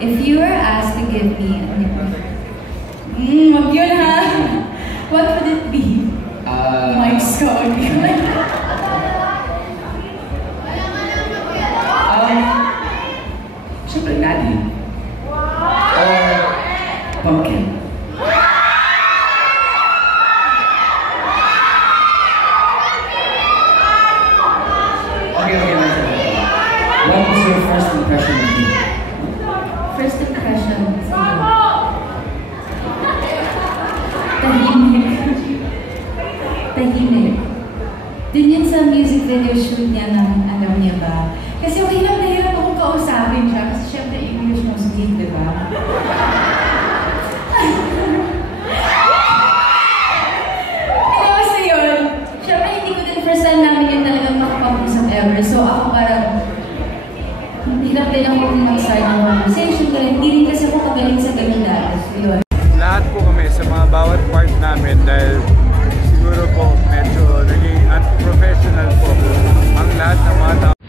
If you were asked to give me a nickname, wag yun ha! What would it be? Mike Scott. Siyempre, Nadine. Or Pumpkin. Okay, what was your first impression of me? First impression? Tahimik. Tahimik. Dun yun sa music video shoot niya ng alam niya ba? Kasi hirap na hirap akong kausapin siya kasi syempre English mo speak, di ba? Kasi yun, syempre hindi ko din first time namin yun talagang makapag-usap ever. So ako parang hirap din ako mag-start ng conversation pero hindi rin kasi ako kagaling sa ganun dati. So yun. Lahat po kami sa mga bawat part namin dahil siguro po medyo naging unprofessional po ang lahat ng mga tao.